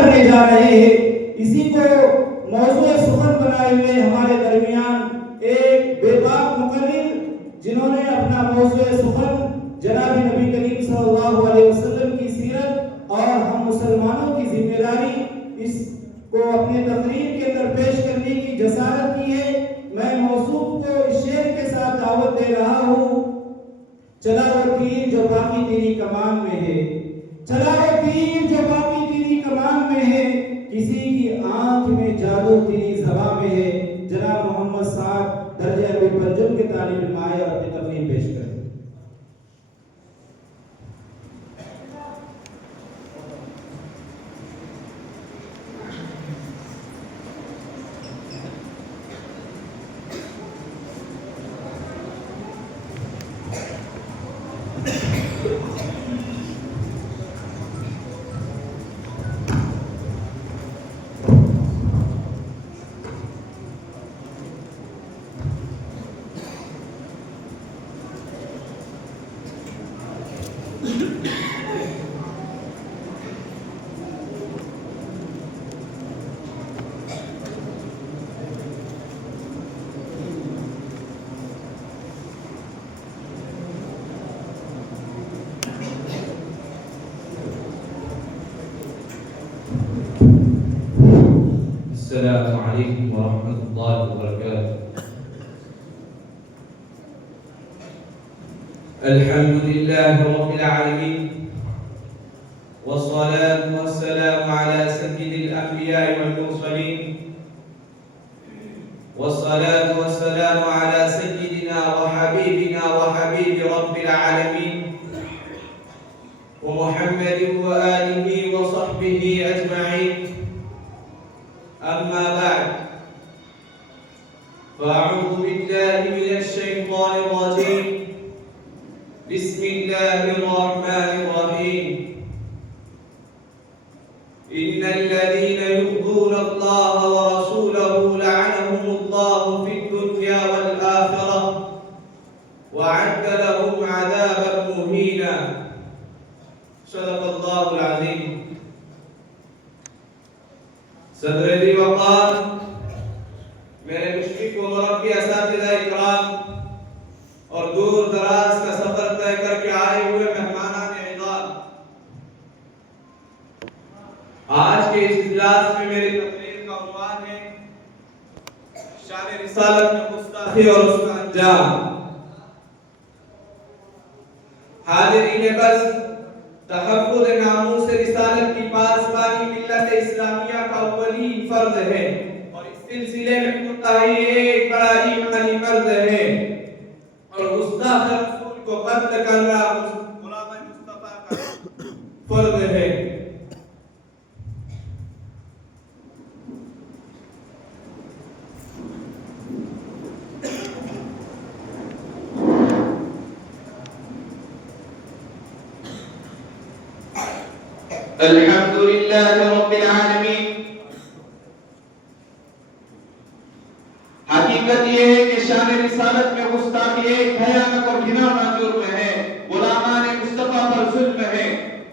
کرنے جا رہے ہیں. اسی کو موضوع سخن بنائے ہوئے ہمارے درمیان ایک بے باک مقرر جنہوں نے اپنا موضوع سخن جناب نبی کریم صلی اللہ علیہ وسلم کی سیرت اور ہم مسلمانوں کی ذمہ داری اس کو اپنے تقریر کے اندر پیش کرنے کی جسارت کی ہے. میں موضوع کو اس شعر کے ساتھ دعوت دے رہا ہوں: چلا وہ تیر جو باقی تیری کمان میں ہے، چلا وہ تیر جو باقی تیری کمان میں ہے، کسی کی آنکھ میں جادو تیری زبان میں ہے. جناب محمد سعد درجہ ابی پنجم کے طالب علم آئے اور اپنی تقریر پیش کریں. السلام علیکم ورحمۃ اللہ وبرکاتہ. الحمد للہ رب العالمین والصلاة والسلام على سيد الأنبياء والمرسلين والصلاة والسلام على سيدنا وحبيبنا وحبيب رب العالمين ومحمد وآله وصحبه أجمعين. أما بعد، فأعوذ بالله من الشيطان الرجيم. بسم الله الرحمن الرحيم. إن الذين يؤذون الله ورسوله لعنهم الله في الدنيا والآخرة وأعد لهم عذابا مهينا. صدق الله العظيم. صدر ذی وقار، میرے مشفق و مربی اساتذہ اکرام اور دور دراز کا سفر طے کر کے آئے ہوئے مہمانان عزیز، آج کے اس اجلاس میں میری تقریر کا عنوان ہے شان رسالت میں گستاخی اور اس کا انجام. حاضرین بس، تحفظ ناموس رسالت کی پاسبانی ملت اسلامیہ کا اولین فرض ہے اور اس سلسلے میں کوتاہی ایک بڑا ایمانی فرض ہے اور گستاخ رسول کو قتل کرنا غلام مصطفیٰ کا فرض ہے. الحمد للہ رب العالمین. حقیقت یہ ہے کہ شان رسالت میں گستاخی ایک بھیانک اور گھناؤنا جرم ہے، غلامان مصطفیٰ پر ظلم ہے،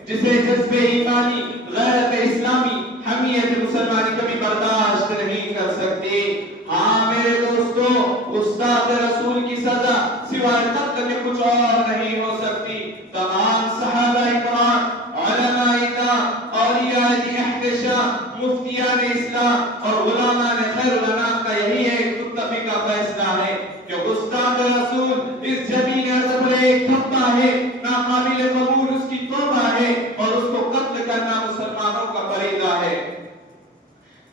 جسے جذب ایمانی، غیرت اسلامی، حمیت مسلمانی کبھی برداشت نہیں کر سکتی. ہاں میرے دوستو، گستاخ رسول کی سزا سوائے قتل کے کچھ اور نہیں ہو سکتی. تمام صحابہ اکرام، علماء اکرام، اولیاء احتشام، مفتیان اسلام اور غلامان خیر الانام کا یہی ایک متفقہ فیصلہ ہے کہ گستاخ رسول اس زمین ارض پر ایک دھبا ہے، ناقابل قبول اس کی توبہ ہے اور اس کو قتل کرنا مسلمانوں کا فریضہ ہے.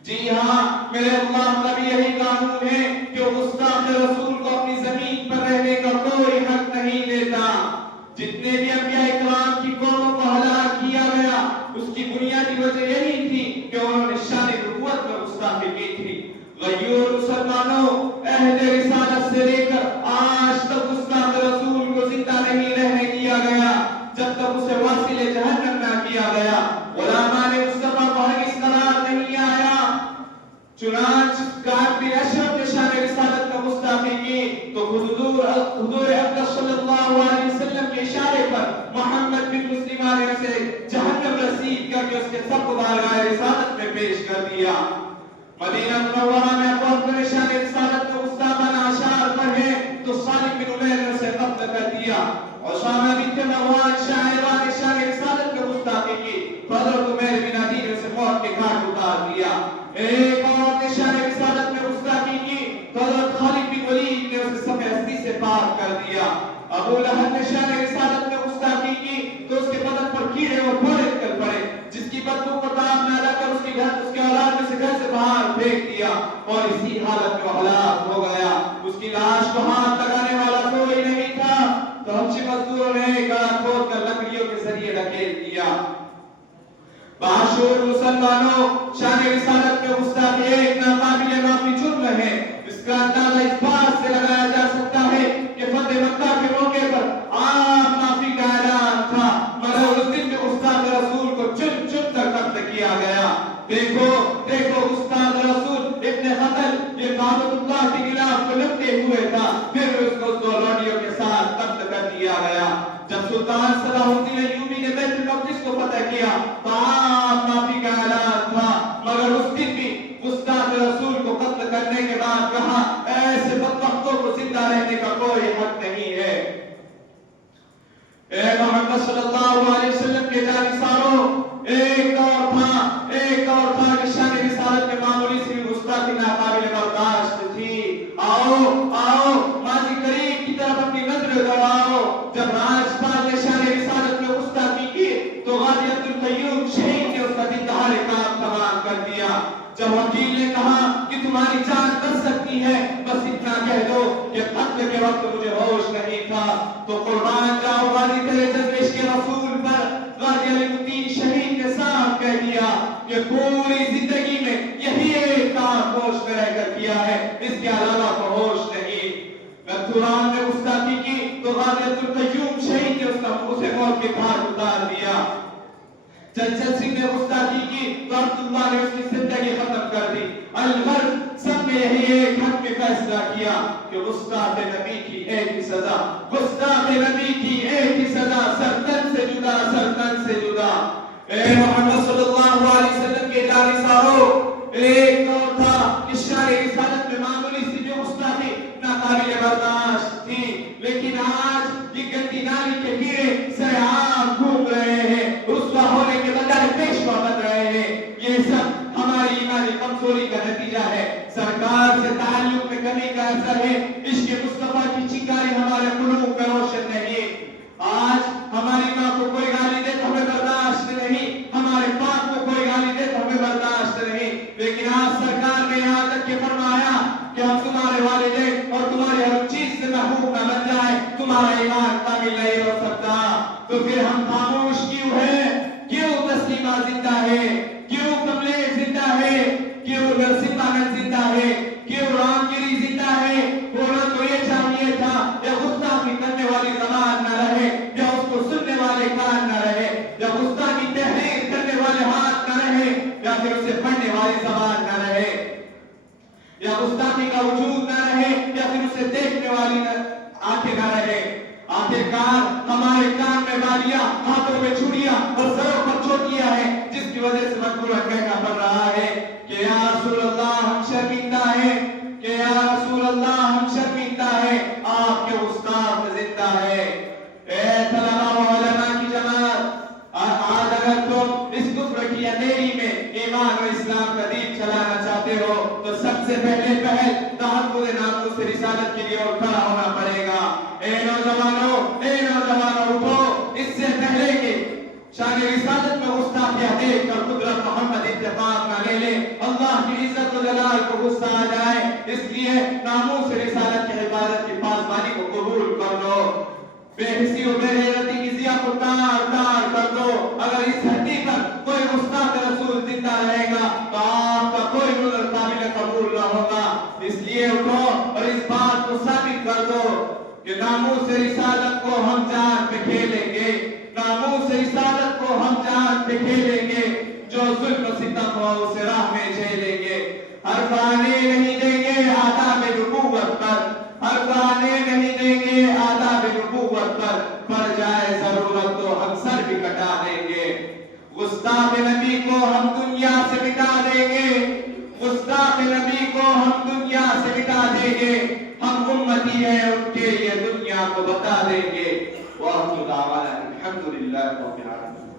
جی ہاں میرے اللہ کا بھی یہی قانون ہے کہ گستاخ رسول کو اپنی زمین پر رہنے کا کوئی حق نہیں دیتا. جتنے بھی انبیاء اکرام کی قوموں کو ہلاک کیا گیا، اس کی بنیادی وجہ یہی تھی کہ انہوں نے شان نبوت میں گستاخی کی تھی. غیور مسلمانوں، اہل رسالت سے لے کر آج تک گستاخ رسول کو زندہ نہیں رہنے دیا گیا جب تک اسے واصل جہنم نہ کیا گیا. غلامان مصطفیٰ کو ہرگز قرار نہیں آیا. چنانچہ کعب بن اشرف نے شان رسالت کا گستاخی کی تو حضور اقدس صلی اللہ علیہ وسلم کے اشارے پر محمد بن مسلمہ نے اسے جہنم رسید کر کے اس کے سب को बारगाह रिसालत में पेश कर दिया। मदीना मुनव्वरा में अबू निशान रिसालत में गुस्ताखाना अशार पर है तो सालिम बिन उमैर ने उसे कत्ल कर दिया। उसामा बिन नवान शायर व निशान रिसालत में गुस्ताखी की तो हज़रत उमैर बिन अदी ने उसे मौत के घाट उतार दिया। एक और निशान रिसालत में गुस्ताखी की तो हज़रत खालिद बिन वलीद ने उसे सफ़े हस्ती से पार कर दिया। अबू लहब निशान रिसालत में गुस्ताखी की तो उसके बदन पर कीड़े और फोड़े निकल पड़े, जिसकी बदबू को ताब में लाकर उसके औलाद में से घर से बाहर फेंक दिया और इसी हालत में हलाक हो गया। उसकी लाश को हाथ लगाने वाला कोई नहीं था तो हमसे मजदूरों ने गला खोद कर लकड़ियों के जरिए ढकेल दिया। बाशूर मुसलमानों, शान रिसालत में गुस्ताखी एक नाकाबिले माफी जुर्म है। इसका अंदाजा इस बात से लगाया जा सकता है कि फतेह मक्का के मौके पर आम माफी का ऐलान था, मगर उस दिन में गुस्ताख रसूल को चुन चुन कर कत्ल किया गया। देखो देखो गुस्ताख रसूल इब्ने खतल ये काबतुल्लाह के खिलाफ को लपटे हुए था, फिर उसको दो लौंडियों के साथ कत्ल कर दिया गया। जब सुल्तान सलाहुद्दीन अय्यूबी ने बैतुल मक़दिस को फतह किया तो आम माफी का ऐलान था, मगर उस दिन भी गुस्ताख रसूल को कत्ल करने के बाद कहा ऐसे बदबख्तों को जिंदा रहने का कोई हक नहीं है। ए मोहम्मद सल्लल्लाहु अलैहि वसल्लम के जानिसारों, एक और था कि शान रिसालत में मामूली सी गुस्ताखी नाकाबिल बर्दाश्त थी। आओ माजी करीब की तरफ अपनी नजर दौड़ाओ। जब राजपाल ने शान रिसालत में गुस्ताखी की तो गाजी अब्दुल कय्यूम शहीद ने उसका दिनदहाड़े काम तमाम कर दिया। जब वकील ने कहा कि तुम्हारी जान बच सकती है, बस इतना कह दो कि कत्ल के वक्त मुझे होश नहीं था, तो कुर्बान जाओ गाजी तेरे जज्बे के रसूल पर। गाजी अलीउद्दीन शहीद ने साफ कह दिया कि पूरी जिंदगी में यही एक काम होश में रहकर किया है, इसके अलावा तो होश नहीं। नथुराम ने गुस्ताखी की तो गाजी अब्दुल कय्यूम शहीद ने उसे मौत के घाट उतार दिया। चंचल सिंह ने गुस्ताखी की तो अब्दुल्लाह ने उसकी जिंदगी खत्म कर दी। अलगर्द सब ने यही एक हक में फैसला किया कि गुस्ताख नबी की एक ही सजा, गुस्ताख नबी की एक ही सजा, सरतन से जुदा, सरतन से जुदा। ए मोहम्मद सल्लल्लाहु अलैहि वसल्लम के जानिसारों, एक और था कि शान रिसालत में मामूली सी जो गुस्ताखी नाकाबिल बर्दाश्त थी, लेकिन आज ये गंदी नाली के कीड़े सरेआम घूम रहे हैं, रुस्वा होने के बजाय पेशवा बन रहे हैं। ये सब हमारी ईमानी कमजोरी का नतीजा है, सरकार से ताल्लुक में कमी का असर है। इश्क़ मुस्तफा की चिंगारी हमारे कुलूब में रोशन नहीं। आज हमारी माँ को कोई गाली दे तो हमें बर्दाश्त नहीं, हमारे बाप को कोई गाली दे तो हमें बर्दाश्त नहीं, लेकिन आज सरकार ने यहाँ तक के फरमाया कि हम तुम्हारे वालिदैन और तुम्हारी हर चीज से महबूब न बन जाए, तुम्हारा ईमान कामिल नहीं हो सकता। तो फिर हम खामोश क्यों हैं? क्यों तस्लीमा जिंदा है? क्यों कमलेश जिंदा है? क्यों नरसिम्हानंद जिंदा है? क्यों रामगिरी जिंदा है? होना तो ये चाहिए था या गुस्ताखी करने वाली ज़बान न रहे, या उसको सुनने वाले कान न रहे, या गुस्ताखी तहरीर करने वाले हाथ न रहे, या फिर उसे पढ़ने वाली ज़बान न रहे, या गुस्ताखी का वजूद न रहे, या फिर उसे देखने वाली आंखें न रहे। आखिरकार हमारे कान में बालियां, हाथों में छुरियां और सरों पर चोटियां हैं, जिसकी वजह से मजबूरन कहना पड़ रहा है कि या रसूल अल्लाह हम शर्मिंदा हैं, कि या रसूल अल्लाह हम शर्मिंदा हैं, आपके गुस्ताख जिंदा है। ए तलबा व उलमा की जमात, आज अगर तुम इस कुफ्र की अंधेरी में ईमान और इस्लाम का दीन चलाना चाहते हो तो सबसे पहले तहफ़्फ़ुज़ नामूस रिसालत के लिए और खड़ा होना पड़ेगा। ए नौजवानों उठो, इससे पहले कि शान रिसालत में गुस्ताखियां देख कर कुदरत मोहम्मद इंतकाम न ले ले, अल्लाह की इज्जत और जलाल को गुस्सा आ जाए, इसलिए नामूस रिसालत की हिफाजत की पासबानी को कबूल कर लो। बेहिसी और बेगैरती की ज़िया को तार कर दो। अगर इस धरती पर कोई गुस्ताख रसूल जिंदा रहेगा तो आपका कोई नुज़र काबिल कबूल न होगा। इसलिए उठो और इस बात को साबित कर दो कि नामूस रिसालत को हम जान पे खेलेंगे, नामूस रिसालत को हम जान पे खेलेंगे, जो जुल्म सितम हो उसे राह में झेलेंगे। हर बहाने नहीं देंगे आदाब नबूवत पर, हर बहाने नहीं देंगे आदाब नबूवत पर, पड़ जाए जरूरत तो हम सर भी कटा देंगे। गुस्ताख नबी को हम دیں گے، ہم امتی ہیں ان کے، یہ دنیا کو بتا دیں گے۔ وآخر دعوانا الحمدللہ رب العالمین۔